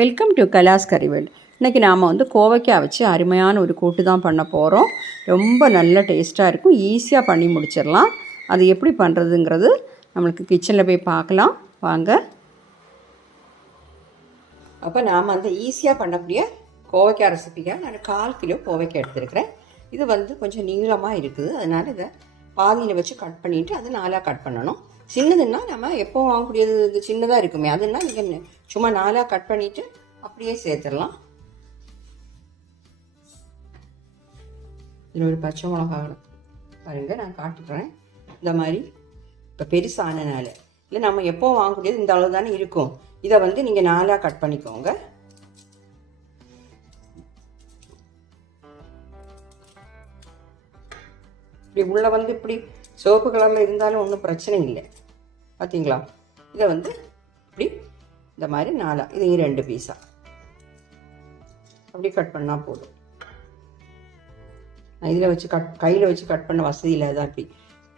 Welcome to கலாஸ் கறிவேல் இன்றைக்கி நாம் வந்து கோவைக்காய் வச்சு அருமையான ஒரு கூட்டு தான் பண்ண போகிறோம் ரொம்ப நல்ல டேஸ்ட்டாக இருக்கும். ஈஸியாக பண்ணி முடிச்சிடலாம். அது எப்படி பண்ணுறதுங்கிறது நம்மளுக்கு கிச்சனில் போய் பார்க்கலாம். வாங்க. அப்போ நாம் வந்து ஈஸியாக பண்ணக்கூடிய கோவைக்காய் ரெசிபிக்காக நான் கால் கிலோ கோவைக்காய் எடுத்துருக்கிறேன். இது வந்து கொஞ்சம் நீளமாக இருக்குது. அதனால் இதை பாதியில் வச்சு கட் பண்ணிவிட்டு அதை நாலாக கட் பண்ணணும். சின்னதுன்னா நம்ம எப்போ வாங்கக்கூடியது இது சின்னதாக இருக்குமே. அதுன்னா நீங்கள் சும்மா நாலாக கட் பண்ணிவிட்டு அப்படியே சேர்த்துடலாம். இதில் ஒரு பச்சை மிளகா பாருங்கள் நான் காட்டுக்கிறேன். இந்த மாதிரி இப்போ பெருசானனால இல்லை நம்ம எப்போ வாங்கக்கூடியது இந்த அளவு தானே இருக்கும். இதை வந்து நீங்கள் நாலாக கட் பண்ணிக்கோங்க. இப்படி உள்ளே வந்து இப்படி சிவப்பு கலரில் இருந்தாலும் ஒன்றும் பிரச்சனை இல்லை. பார்த்தீங்களா இதை வந்து இப்படி இந்த மாதிரி நாலா இதையும் ரெண்டு பீஸாக அப்படி கட் பண்ணால் போதும். நான் இதில் வச்சு கட் கையில் வச்சு கட் பண்ண வசதி இல்லை தான் இப்படி.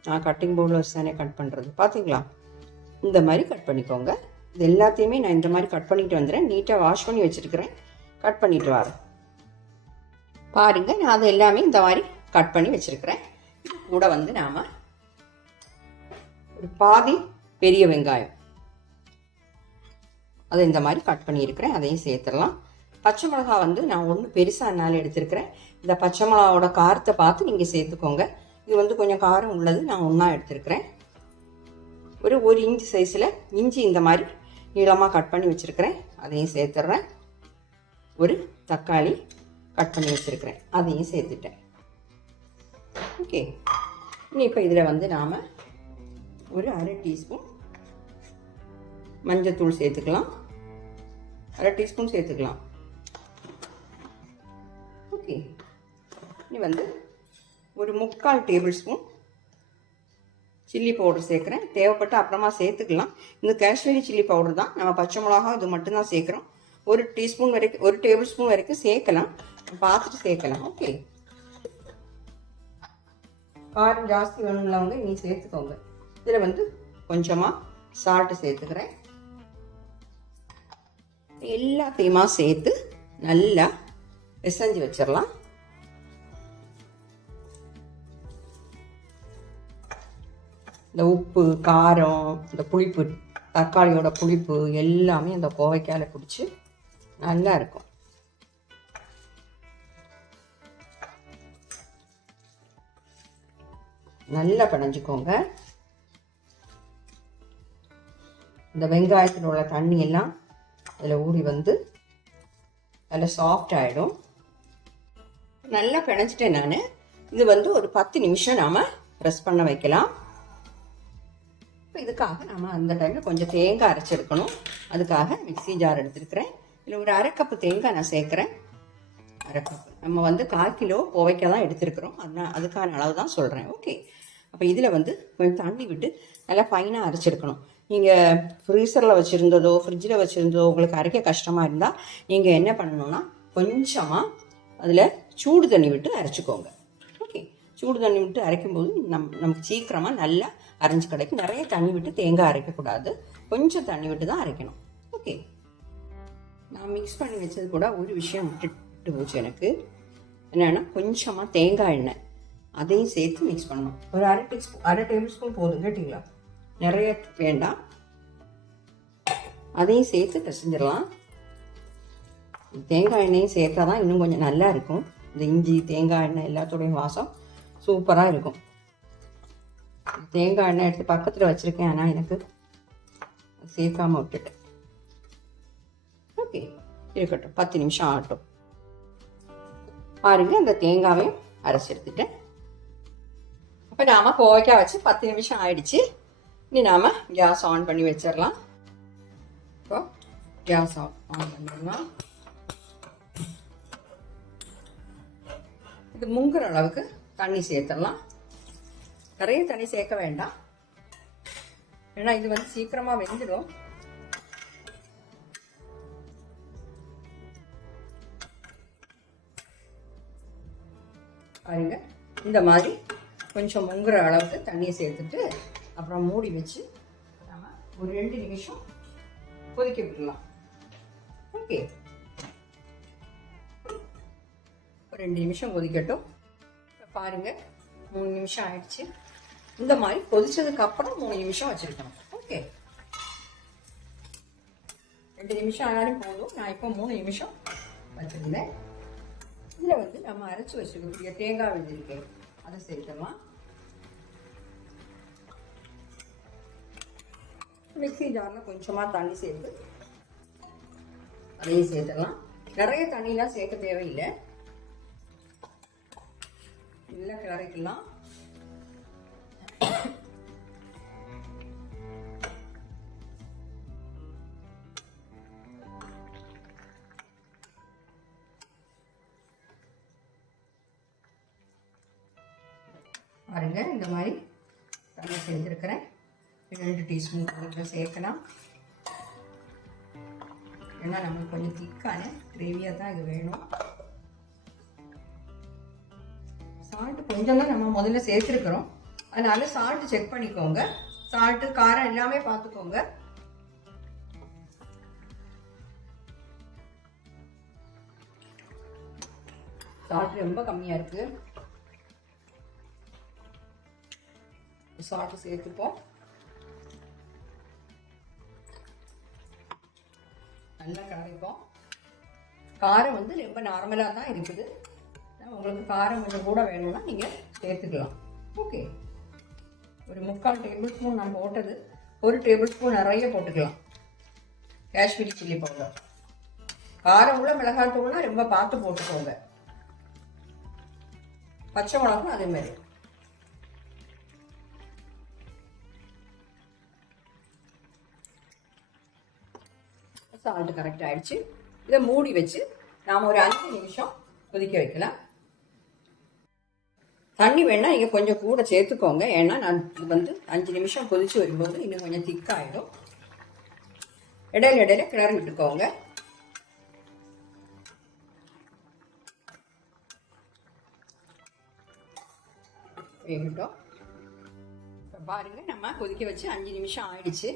நான் கட்டிங் போர்டில் வச்சு தானே கட் பண்ணுறது பார்த்தீங்களா இந்த மாதிரி கட் பண்ணிக்கோங்க. இது எல்லாத்தையுமே நான் இந்த மாதிரி கட் பண்ணிட்டு வந்துடுறேன் நீட்டாக வாஷ் பண்ணி வச்சுருக்கிறேன். கட் பண்ணிட்டு வரேன். பாருங்கள் நான் அதை எல்லாமே இந்த மாதிரி கட் பண்ணி வச்சுருக்கிறேன். கூட வந்து நாம் ஒரு பாதி பெரிய வெங்காயம். அதை இந்த மாதிரி கட் பண்ணியிருக்கிறேன். அதையும் சேர்த்துடலாம். பச்சை மிளகா வந்து நான் ஒன்று பெருசாக என்னால் எடுத்திருக்கிறேன். இந்த பச்சை மிளகாவோட காரத்தை பார்த்து நீங்கள் சேர்த்துக்கோங்க. இது வந்து கொஞ்சம் காரம் உள்ளது. நான் ஒன்றா எடுத்திருக்கிறேன். ஒரு ஒரு இன்ச்சு சைஸில் இஞ்சி இந்த மாதிரி நீளமாக கட் பண்ணி வச்சுருக்கிறேன். அதையும் சேர்த்துட்றேன் ஒரு தக்காளி கட் பண்ணி வச்சுருக்கிறேன். அதையும் சேர்த்துட்டேன். ஓகே இனி இப்போ இதில் வந்து நாம் ஒரு அரை டீஸ்பூன் மஞ்சத்தூள் சேர்த்துக்கலாம். அரை டீஸ்பூன் சேர்த்துக்கலாம். ஓகே. இனி வந்து ஒரு முக்கால் டேபிள் ஸ்பூன் சில்லி பவுடர் சேர்க்குறேன். தேவைப்பட்ட அப்புறமா சேர்த்துக்கலாம். இந்த காஷ்மீரி சில்லி பவுடர் தான் நம்ம பச்சை மிளகா இது மட்டும்தான் சேர்க்குறோம். ஒரு டீஸ்பூன் வரைக்கும் ஒரு டேபிள் ஸ்பூன் வரைக்கும் சேர்க்கலாம். பார்த்துட்டு சேர்க்கலாம். ஓகே. காரம் ஜாஸ்தி வேணும்லவங்க நீ சேர்த்துக்கோங்க. இதில் வந்து கொஞ்சமாக சால்ட்டு சேர்த்துக்கிறேன். எல்லாத்தையுமா சேர்த்து நல்லா பிசைஞ்சு வச்சிடலாம். இந்த உப்பு காரம் இந்த புளிப்பு தக்காளியோட புளிப்பு எல்லாமே அந்த கோவைக்காயில் பிடிச்சி நல்லா இருக்கும். நல்லா பிணைஞ்சிக்கோங்க. இந்த வெங்காயத்தில் உள்ள தண்ணி எல்லாம் அதில் ஊறி வந்து நல்லா சாஃப்ட் ஆகிடும் நல்லா பிணைஞ்சிட்டேன் நான். இது வந்து ஒரு பத்து நிமிஷம் நாம் ப்ரெஸ் பண்ண வைக்கலாம். இப்போ இதுக்காக நம்ம அந்த டைமில் கொஞ்சம் தேங்காய் அரைச்சிருக்கணும். அதுக்காக மிக்ஸி ஜார் எடுத்துருக்கிறேன். இதில் ஒரு அரை கப்பு தேங்காய் நான் சேர்க்குறேன். அரை கப்பு நம்ம வந்து கால் கிலோ புவைக்க தான் எடுத்துருக்குறோம். அதனால் அதுக்கான அளவு தான் சொல்கிறேன் ஓகே அப்போ இதில் வந்து கொஞ்சம் தண்ணி விட்டு நல்லா ஃபைனாக அரைச்சிருக்கணும். நீங்கள் ஃப்ரீசரில் வச்சுருந்ததோ ஃப்ரிட்ஜில் வச்சுருந்ததோ உங்களுக்கு அரைக்க கஷ்டமாக இருந்தால் நீங்கள் என்ன பண்ணணும்னா கொஞ்சமாக அதில் சூடு தண்ணி விட்டு அரைச்சிக்கோங்க. ஓகே சூடு தண்ணி விட்டு அரைக்கும்போது நம் நமக்கு சீக்கிரமாக நல்லா அரைஞ்சு கிடைக்கும் நிறைய தண்ணி விட்டு தேங்காய் அரைக்கக்கூடாது. கொஞ்சம் தண்ணி விட்டு தான் அரைக்கணும். ஓகே நான் மிக்ஸ் பண்ணி வச்சது கூட ஒரு விஷயம் விட்டுட்டு போச்சு எனக்கு. என்னென்னா கொஞ்சமாக தேங்காய் எண்ணெய். அதையும் சேர்த்து மிக்ஸ் பண்ணணும். ஒரு அரை டீஸ்பூன் அரை டேபிள் ஸ்பூன் போதும் கேட்டிங்களா? நிறைய வேண்டாம். அதையும் சேர்த்து பிசைஞ்சிடலாம். தேங்காய் எண்ணெயும் சேர்த்தா தான் இன்னும் கொஞ்சம் நல்லா இருக்கும். இந்த இஞ்சி தேங்காய் எண்ணெய் எல்லாத்தோடையும் வாசம் சூப்பராக இருக்கும். தேங்காய் எண்ணெய் எடுத்து பக்கத்தில் வச்சுருக்கேன். ஆனால் எனக்கு சேர்க்காமல் விட்டுட்டேன். ஓகே இருக்கட்டும். பத்து நிமிஷம் ஆகட்டும். பாருங்கள் அந்த தேங்காவையும் அரைச்சி எடுத்துட்டேன். அப்போ நாம் கோவைக்காய் வச்சு பத்து நிமிஷம் ஆயிடுச்சு. இனி நாம் கேஸ் ஆன் பண்ணி வச்சிடலாம் இப்போ கேஸ் ஆன் ஆன் பண்ணிடலாம். இது முங்குற அளவுக்கு தண்ணி சேர்த்துடலாம். நிறைய தண்ணி சேர்க்க வேண்டாம். ஏன்னா இது வந்து சீக்கிரமாக வெந்துடும். பாருங்க இந்த மாதிரி கொஞ்சம் முங்குற அளவுக்கு தண்ணியை சேர்த்துட்டு அப்புறம் மூடி வச்சு நம்ம ஒரு ரெண்டு நிமிஷம் கொதிக்க விடலாம் ஓகே. ஒரு ரெண்டு நிமிஷம் கொதிக்கட்டும். இப்ப பாருங்க மூணு நிமிஷம் ஆயிடுச்சு. இந்த மாதிரி கொதிச்சதுக்கு அப்புறம் மூணு நிமிஷம் வச்சுருக்கணும். ஓகே. ரெண்டு நிமிஷம் ஆனாலும் போதும். நான் இப்போ மூணு நிமிஷம் வச்சிருந்தேன். இதில் வந்து நம்ம அரைச்சி வச்சுக்கக்கூடிய தேங்காய் வெந்திருக்கேன் அதை சேர்த்தோமா? மிக்சி ஜாரில் கொஞ்சமாக தண்ணி சேர்த்து அதையும் சேர்த்துடலாம். நிறைய தண்ணிலாம் சேர்க்க தேவையில்லை. நல்லா கிளறிக்கலாம். பாருங்க இந்த மாதிரி தண்ணி செஞ்சுருக்கிறேன் ரெண்டு டீஸ்பூன் கொஞ்சம் சேர்க்கலாம். ஏன்னா நமக்கு கொஞ்சம் திக்கான கிரேவியாக தான் இது வேணும். சால்ட்டு கொஞ்சம் தான் நம்ம முதல்ல சேர்த்துருக்குறோம். அதனால சால்ட்டு செக் பண்ணிக்கோங்க. சால்ட்டு காரம் எல்லாமே பார்த்துக்கோங்க. சால்ட் ரொம்ப கம்மியாக இருக்குது சால்ட்டு சேர்த்துப்போம். நல்லா கலரிப்போம் காரம் வந்து ரொம்ப நார்மலாக தான் இருக்குது. உங்களுக்கு காரம் கொஞ்சம் கூட வேணும்னா நீங்கள் சேர்த்துக்கலாம். ஓகே ஒரு முக்கால் டேபிள் ஸ்பூன் நான் போட்டது. ஒரு டேபிள் ஸ்பூன் நிறைய போட்டுக்கலாம். Kashmiri chilli powder. காரம் உள்ள மிளகாய் தூள்னா ரொம்ப பார்த்து போட்டுக்கோங்க. பச்சை மிளகும் அதே மாதிரி சால்ட் கரெக்ட் ஆயிடுச்சு. இதை மூடி வச்சு நாம் ஒரு அஞ்சு நிமிஷம் கொதிக்க வைக்கலாம். தண்ணி வேணால் நீங்கள் கொஞ்சம் கூட சேர்த்துக்கோங்க. ஏன்னா நான் இது வந்து அஞ்சு நிமிஷம் கொதிச்சு வரும்போது இன்னும் கொஞ்சம் திக்காயிடும் இடையில இடையில கிளறி விட்டுக்கோங்க. வேகட்டும். பாருங்க நம்ம கொதிக்க வச்சு அஞ்சு நிமிஷம் ஆயிடுச்சு.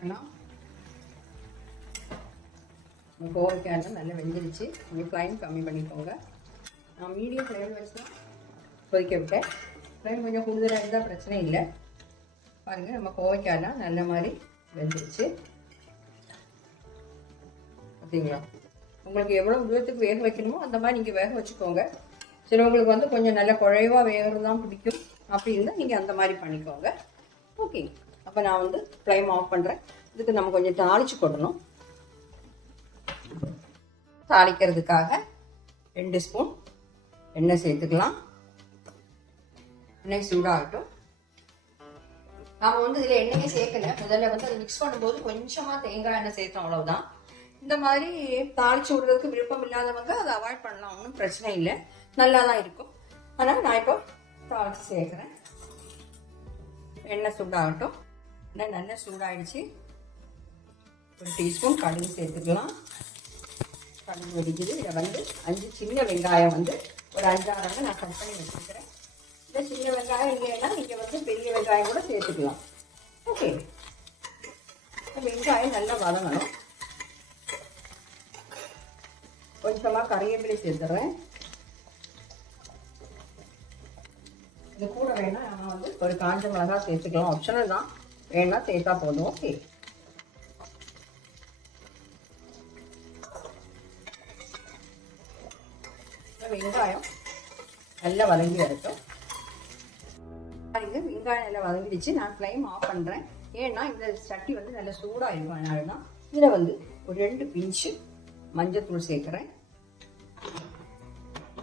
பார்க்கலாம் கோவைக்காய் நல்லா வெந்துருச்சு. கொஞ்சம் ஃப்ளைம் கம்மி பண்ணிக்கோங்க. நான் மீடியம் ஃப்ளேம் வச்சு தான் கொதிக்க விட்டேன். ஃப்ளைம் கொஞ்சம் கூடுதலாக இருந்தால் பிரச்சனை இல்லை. பாருங்கள் நம்ம கோவைக்காய்லாம் நல்ல மாதிரி வெந்துருச்சு. பார்த்தீங்களா உங்களுக்கு எவ்வளோ தூரத்துக்கு வேக வைக்கணுமோ அந்த மாதிரி நீங்கள் வேக வச்சுக்கோங்க. சிலவங்களுக்கு வந்து கொஞ்சம் நல்ல குழைவாக வேகிறது தான் பிடிக்கும். அப்படி இருந்தால் நீங்கள் அந்த மாதிரி பண்ணிக்கோங்க. ஓகே அப்போ நான் வந்து ஃப்ளைம் ஆஃப் பண்ணுறேன் இதுக்கு நம்ம கொஞ்சம் தாளிச்சு கொடணும் தாளிக்கிறதுக்காக ரெண்டு ஸ்பூன் எண்ணெய் சேர்த்துக்கலாம். எண்ணெய் சூடாகட்டும். நாம் வந்து இதில் எண்ணெயே சேர்க்கல. முதல்ல வந்து அதை மிக்ஸ் பண்ணும்போது கொஞ்சமாக தேங்காய் எண்ணெய் சேர்த்தோம் அவ்வளோதான் இந்த மாதிரி தாளிச்சு விடுறதுக்கு விருப்பம் இல்லாதவங்க அதை அவாய்ட் பண்ணலாம். ஒன்றும் பிரச்சனை இல்லை. நல்லா தான் இருக்கும். ஆனால் நான் இப்போ தாளிச்சு சேர்க்குறேன். எண்ணெய் சூடாகட்டும். இன்னும் நல்லா சூடாயிடுச்சு? ஒரு டீஸ்பூன் கடுகு சேர்த்துக்கலாம். கடுகு வெடிக்குது. இதை வந்து அஞ்சு சின்ன வெங்காயம் வந்து ஒரு அஞ்சாறு நான் கட் பண்ணி வச்சுக்கிறேன். இந்த சின்ன வெங்காயம் இல்லைன்னா நீங்கள் வந்து பெரிய வெங்காயம் கூட சேர்த்துக்கலாம். ஓகே. வெங்காயம் நல்லா வதங்கணும். கொஞ்சமாக கறிவேப்பிலை சேர்த்துறேன். இது கூட வேணால் நான் வந்து ஒரு காஞ்ச மிளகா சேர்த்துக்கலாம். ஆப்ஷனல் தான். வேணா சேர்த்தா போதும் ஓகே வெங்காயம் நல்லா வதங்கி வரட்டும் பாருங்க வெங்காயம் நல்லா வதங்கிடுச்சு நான் ஃப்ளைம் ஆஃப் பண்ணுறேன் ஏன்னா இந்த சட்டி வந்து நல்லா சூடாகிடும் அதனால தான் இதில் வந்து ஒரு ரெண்டு பிஞ்சு மஞ்சத்தூள் சேர்க்குறேன்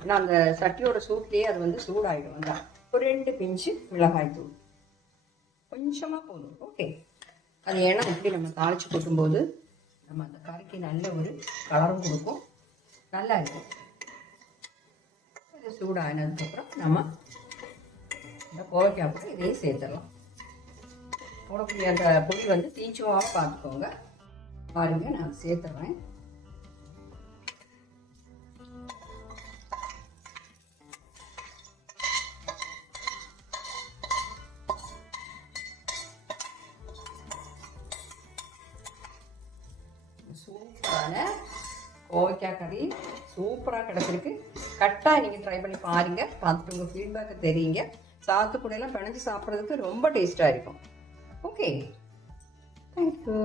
நான் அந்த சட்டியோட சூட்லேயே அது வந்து சூடாயிடும் தான் ஒரு ரெண்டு பிஞ்சு மிளகாய் தூள் கொஞ்சமாக போதும். ஓகே அது ஏன்னா இப்படி நம்ம தாளித்து கொட்டும்போது நம்ம அந்த கறிக்கு நல்ல ஒரு கலரும் கொடுக்கும். நல்லா இருக்கும். இது சூடானதுக்கப்புறம் நம்ம இந்த கோவைக்காய் போட்டு இதையும் சேர்த்துடலாம். போடக்கூடிய அந்த பொடி வந்து தீச்சுவாக பார்த்துக்கோங்க. பாருங்கள் நான் சேர்த்துறேன். கோவைக்காய் கறி சூப்பராக கிடச்சிருக்கு. கட்டாக நீங்கள் ட்ரை பண்ணி பாருங்கள் பார்த்துட்டு உங்கள் ஃபீட்பேக்கை தெரியுங்க. சாத்துக்குடியெல்லாம் பிணைஞ்சு சாப்பிட்றதுக்கு ரொம்ப டேஸ்ட்டாக இருக்கும். Okay thank you